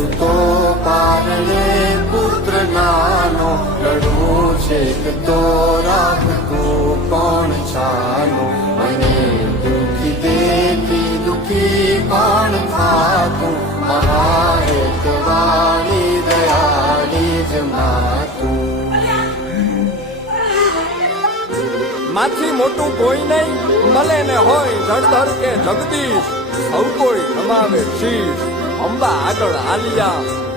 સુતો પારણે પુત્ર નાનો, લડવું છે તો રાખતું કોણ છાનો, મને દુઃખી દેખી દુઃખી કોણ થાતું, મહાહેત વાળી દયાળી જ માતું. માથી મોટું કોઈ નહીં, મળે ને હોય જળધર કે જગદીશ, સૌ કોઈ નમાવે શીશ. અંબા આગળ આલિયા